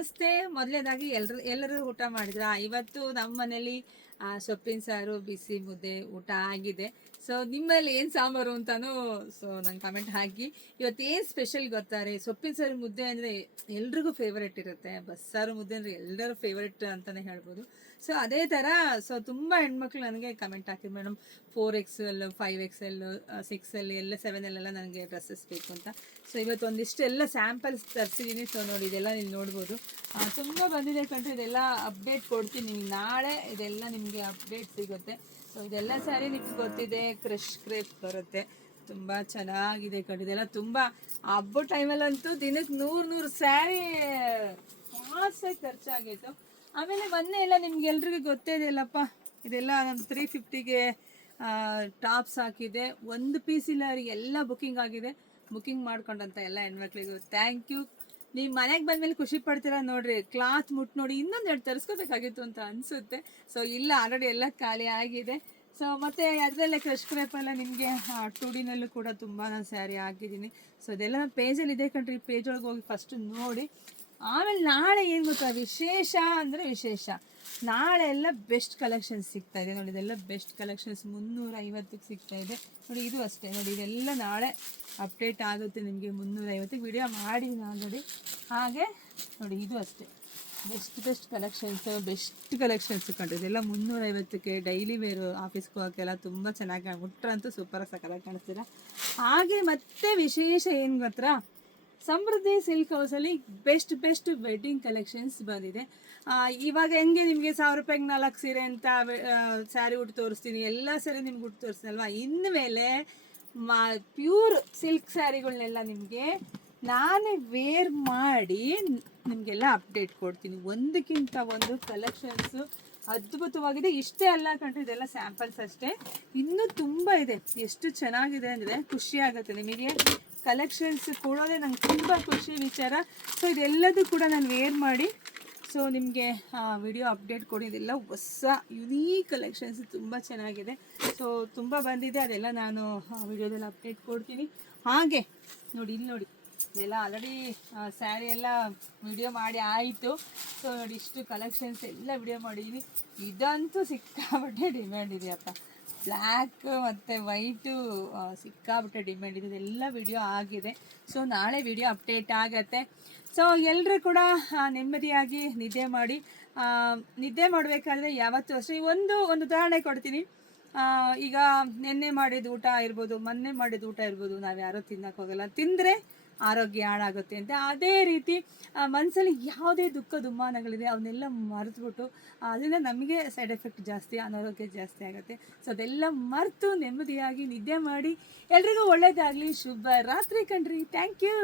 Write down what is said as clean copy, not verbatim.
ನಮಸ್ತೆ. ಮೊದಲನೇದಾಗಿ ಎಲ್ಲರೂ ಊಟ ಮಾಡಿದ್ರ? ಇವತ್ತು ನಮ್ಮ ಮನೇಲಿ ಸೊಪ್ಪಿನ ಸಾರು, ಬಿಸಿ ಮುದ್ದೆ ಊಟ ಆಗಿದೆ. ಸೊ ನಿಮ್ಮಲ್ಲಿ ಏನು ಸಾಂಬಾರು ಅಂತಾನು ನಂಗೆ ಕಮೆಂಟ್ ಹಾಕಿ. ಇವತ್ತು ಏನು ಸ್ಪೆಷಲ್ ಗೊತ್ತಾರೆ? ಸೊಪ್ಪಿನ ಸಾರು ಮುದ್ದೆ ಅಂದರೆ ಎಲ್ರಿಗೂ ಫೇವರೇಟ್ ಇರುತ್ತೆ. ಬಸ್ಸಾರು ಮುದ್ದೆ ಅಂದರೆ ಎಲ್ಲರೂ ಫೇವರೇಟ್ ಅಂತಲೇ ಹೇಳ್ಬೋದು. ಸೊ ಅದೇ ಥರ ತುಂಬ ಹೆಣ್ಮಕ್ಳು ನನಗೆ ಕಮೆಂಟ್ ಹಾಕಿದ್ರು, ಮೇಡಮ್ 4XL 5XL 6L ಎಲ್ಲ 7L ಎಲ್ಲ ನನಗೆ ಡ್ರೆಸ್ಸಸ್ ಬೇಕು ಅಂತ. ಸೊ ಇವತ್ತು ಒಂದಿಷ್ಟು ಎಲ್ಲ ಸ್ಯಾಂಪಲ್ಸ್ ತರಿಸಿದ್ದೀನಿ. ಸೊ ನೋಡಿ, ಇದೆಲ್ಲ ನೀವು ನೋಡ್ಬೋದು, ತುಂಬ ಬಂದಿದೆ ಕಂಡ್ರೆ. ಇದೆಲ್ಲ ಅಪ್ಡೇಟ್ ಕೊಡ್ತೀನಿ ನಿಮಗೆ ನಾಳೆ. ಇದೆಲ್ಲ ನಿಮಗೆ ಅಪ್ಡೇಟ್ ಸಿಗುತ್ತೆ. ಸೊ ಇದೆಲ್ಲ ಸ್ಯಾರಿ ನಿಮಗೆ ಗೊತ್ತಿದೆ, ಕ್ರಶ್ ಕ್ರೇಪ್ ಬರುತ್ತೆ, ತುಂಬ ಚೆನ್ನಾಗಿದೆ ಕಂಡು. ಇದೆಲ್ಲ ತುಂಬ ಹಬ್ಬ ಟೈಮಲ್ಲಂತೂ ದಿನಕ್ಕೆ 100 ಸ್ಯಾರಿ ಫಾಸ್ಟಾಗಿ ಖರ್ಚಾಗಿತ್ತು. ಆಮೇಲೆ ಮೊನ್ನೆ ಎಲ್ಲ ನಿಮ್ಗೆ ಎಲ್ರಿಗೂ ಗೊತ್ತೇ ಇದೆಯಲ್ಲಪ್ಪ, ಇದೆಲ್ಲ ನಾನು 350ಗೆ ಟಾಪ್ಸ್ ಹಾಕಿದೆ. ಒಂದು ಪೀಸ್ ಇಲ್ಲ, ಅವ್ರಿಗೆ ಎಲ್ಲ ಬುಕ್ಕಿಂಗ್ ಆಗಿದೆ. ಬುಕ್ಕಿಂಗ್ ಮಾಡ್ಕೊಂಡಂತ ಎಲ್ಲ ಹೆಣ್ಮಕ್ಳಿಗೂ ಥ್ಯಾಂಕ್ ಯು. ನೀವು ಮನೆಗೆ ಬಂದಮೇಲೆ ಖುಷಿ ಪಡ್ತೀರಾ ನೋಡ್ರಿ. ಕ್ಲಾತ್ ಮುಟ್ಟು ನೋಡಿ, ಇನ್ನೊಂದೆರಡು ತರಿಸ್ಕೋಬೇಕಾಗಿತ್ತು ಅಂತ ಅನಿಸುತ್ತೆ. ಸೊ ಇಲ್ಲ, ಆಲ್ರೆಡಿ ಎಲ್ಲ ಖಾಲಿ ಆಗಿದೆ. ಸೊ ಮತ್ತು ಅದರಲ್ಲೇ ಕ್ರಶ್ ಕ್ರೇಪೆಲ್ಲ ನಿಮಗೆ 2Dನಲ್ಲೂ ಕೂಡ ತುಂಬ ನಾನು ಸ್ಯಾರಿ ಹಾಕಿದ್ದೀನಿ. ಸೊ ಇದೆಲ್ಲ ಪೇಜಲ್ಲಿ ಇದೆ ಕಣ್ರಿ. ಪೇಜ್ ಒಳಗೆ ಹೋಗಿ ಫಸ್ಟ್ ನೋಡಿ. ಆಮೇಲೆ ನಾಳೆ ಏನು ಗೊತ್ತಾ ವಿಶೇಷ ಅಂದರೆ ವಿಶೇಷ, ನಾಳೆ ಎಲ್ಲ ಬೆಸ್ಟ್ ಕಲೆಕ್ಷನ್ಸ್ ಸಿಗ್ತಾ ಇದೆ ನೋಡಿ. ಇದೆಲ್ಲ ಬೆಸ್ಟ್ ಕಲೆಕ್ಷನ್ಸ್ 350ಕ್ಕೆ ಸಿಗ್ತಾ ಇದೆ ನೋಡಿ. ಇದು ಅಷ್ಟೇ ನೋಡಿ, ಇದೆಲ್ಲ ನಾಳೆ ಅಪ್ಡೇಟ್ ಆಗುತ್ತೆ ನಿಮಗೆ. 350ಕ್ಕೆ ವಿಡಿಯೋ ಮಾಡಿದ್ದೀನಿ ಆಲ್ರೆಡಿ. ಹಾಗೆ ನೋಡಿ, ಇದು ಅಷ್ಟೇ ಬೆಸ್ಟ್ ಕಲೆಕ್ಷನ್ಸ್ ಕಂಡು. ಇದೆಲ್ಲ 350ಕ್ಕೆ ಡೈಲಿ ವೇರು, ಆಫೀಸ್ಗೆ ಹೋಗೋಕ್ಕೆಲ್ಲ ತುಂಬ ಚೆನ್ನಾಗಿ ಮುಟ್ರಂತೂ ಸೂಪರಾಗಿ ಸಕಲಾಗಿ ಕಾಣಿಸ್ತೀರ. ಹಾಗೆ ಮತ್ತೆ ವಿಶೇಷ ಏನು ಗೊತ್ತಾ, ಸಮೃದ್ಧಿ ಸಿಲ್ಕ್ ಹೌಸಲ್ಲಿ ಬೆಸ್ಟ್ ವೆಡ್ಡಿಂಗ್ ಕಲೆಕ್ಷನ್ಸ್ ಬಂದಿದೆ. ಇವಾಗ ಹೆಂಗೆ ನಿಮಗೆ 1000 ರೂಪಾಯಿಗೆ 4 ಸೀರೆ ಅಂತ ಸ್ಯಾರಿ ಉಟ್ಟು ತೋರಿಸ್ತೀನಿ, ಎಲ್ಲ ಸರಿ ನಿಮ್ಗೆ ಉಟ್ಟು ತೋರಿಸ್ತೀನಿ ಅಲ್ವಾ. ಇನ್ಮೇಲೆ ಪ್ಯೂರ್ ಸಿಲ್ಕ್ ಸ್ಯಾರಿಗಳನ್ನೆಲ್ಲ ನಿಮಗೆ ನಾನೇ ವೇರ್ ಮಾಡಿ ನಿಮಗೆಲ್ಲ ಅಪ್ಡೇಟ್ ಕೊಡ್ತೀನಿ. ಒಂದಕ್ಕಿಂತ ಒಂದು ಕಲೆಕ್ಷನ್ಸು ಅದ್ಭುತವಾಗಿದೆ. ಇಷ್ಟೇ ಅಲ್ಲ ಕಂಡ್ರೆ, ಇದೆಲ್ಲ ಸ್ಯಾಂಪಲ್ಸ್ ಅಷ್ಟೇ, ಇನ್ನೂ ತುಂಬ ಇದೆ. ಎಷ್ಟು ಚೆನ್ನಾಗಿದೆ ಅಂದರೆ ಖುಷಿ ಆಗುತ್ತೆ ನಿಮಗೆ. ಕಲೆಕ್ಷನ್ಸ್ ಕೊಡೋದೇ ನಂಗೆ ತುಂಬ ಖುಷಿ ವಿಚಾರ. ಸೊ ಇದೆಲ್ಲದೂ ಕೂಡ ನಾನು ವೇರ್ ಮಾಡಿ ನಿಮಗೆ ವಿಡಿಯೋ ಅಪ್ಡೇಟ್ ಕೊಡಿದೆಲ್ಲ ಹೊಸ ಯುನೀಕ್ ಕಲೆಕ್ಷನ್ಸ್ ತುಂಬ ಚೆನ್ನಾಗಿದೆ. ಸೊ ತುಂಬ ಬಂದಿದೆ, ಅದೆಲ್ಲ ನಾನು ವಿಡಿಯೋದಲ್ಲಿ ಅಪ್ಡೇಟ್ ಕೊಡ್ತೀನಿ. ಹಾಗೆ ನೋಡಿ, ಇಲ್ಲಿ ನೋಡಿ, ಇದೆಲ್ಲ ಆಲ್ರೆಡಿ ಸ್ಯಾರಿ ಎಲ್ಲ ವಿಡಿಯೋ ಮಾಡಿ ಆಯಿತು. ಸೊ ನೋಡಿ, ಇಷ್ಟು ಕಲೆಕ್ಷನ್ಸ್ ಎಲ್ಲ ವಿಡಿಯೋ ಮಾಡಿದ್ದೀನಿ. ಇದಂತೂ ಸಿಕ್ಕಾಬಟ್ಟೆ ಡಿಮ್ಯಾಂಡ್ ಇದೆಯಪ್ಪ. ಬ್ಲ್ಯಾಕ್ ಮತ್ತು ವೈಟು ಸಿಕ್ಕಾಬಿಟ್ಟೆ ಡಿಮ್ಯಾಂಡ್ ಇದೆ. ಇದೆಲ್ಲ ವಿಡಿಯೋ ಆಗಿದೆ. ಸೊ ನಾಳೆ ವಿಡಿಯೋ ಅಪ್ಡೇಟ್ ಆಗತ್ತೆ. ಸೊ ಎಲ್ಲರೂ ಕೂಡ ನೆಮ್ಮದಿಯಾಗಿ ನಿದ್ದೆ ಮಾಡಿ. ನಿದ್ದೆ ಮಾಡಬೇಕಾದ್ರೆ ಯಾವತ್ತೂ ಅಷ್ಟೇ ಒಂದು ಉದಾಹರಣೆ ಕೊಡ್ತೀನಿ. ಈಗ ನಿನ್ನೆ ಮಾಡಿದ ಊಟ ಇರ್ಬೋದು, ಮೊನ್ನೆ ಮಾಡಿದ ಊಟ ಇರ್ಬೋದು, ನಾವು ಯಾರೋ ತಿನ್ನಕ್ಕೆ ಹೋಗಲ್ಲ, ತಿಂದರೆ ಆರೋಗ್ಯ ಹಾಳಾಗುತ್ತೆ ಅಂತ. ಅದೇ ರೀತಿ ಮನಸ್ಸಲ್ಲಿ ಯಾವುದೇ ದುಃಖ ದುಮ್ಮಾನಗಳಿದೆ ಅವನ್ನೆಲ್ಲ ಮರೆತುಬಿಟ್ಟು, ಅದರಿಂದ ನಮಗೆ ಸೈಡ್ ಎಫೆಕ್ಟ್ ಜಾಸ್ತಿ, ಅನಾರೋಗ್ಯ ಜಾಸ್ತಿ ಆಗುತ್ತೆ. ಸೊ ಅದೆಲ್ಲ ಮರೆತು ನೆಮ್ಮದಿಯಾಗಿ ನಿದ್ದೆ ಮಾಡಿ. ಎಲ್ರಿಗೂ ಒಳ್ಳೆಯದಾಗಲಿ. ಶುಭ ರಾತ್ರಿ ಕಣ್ರಿ. Thank you.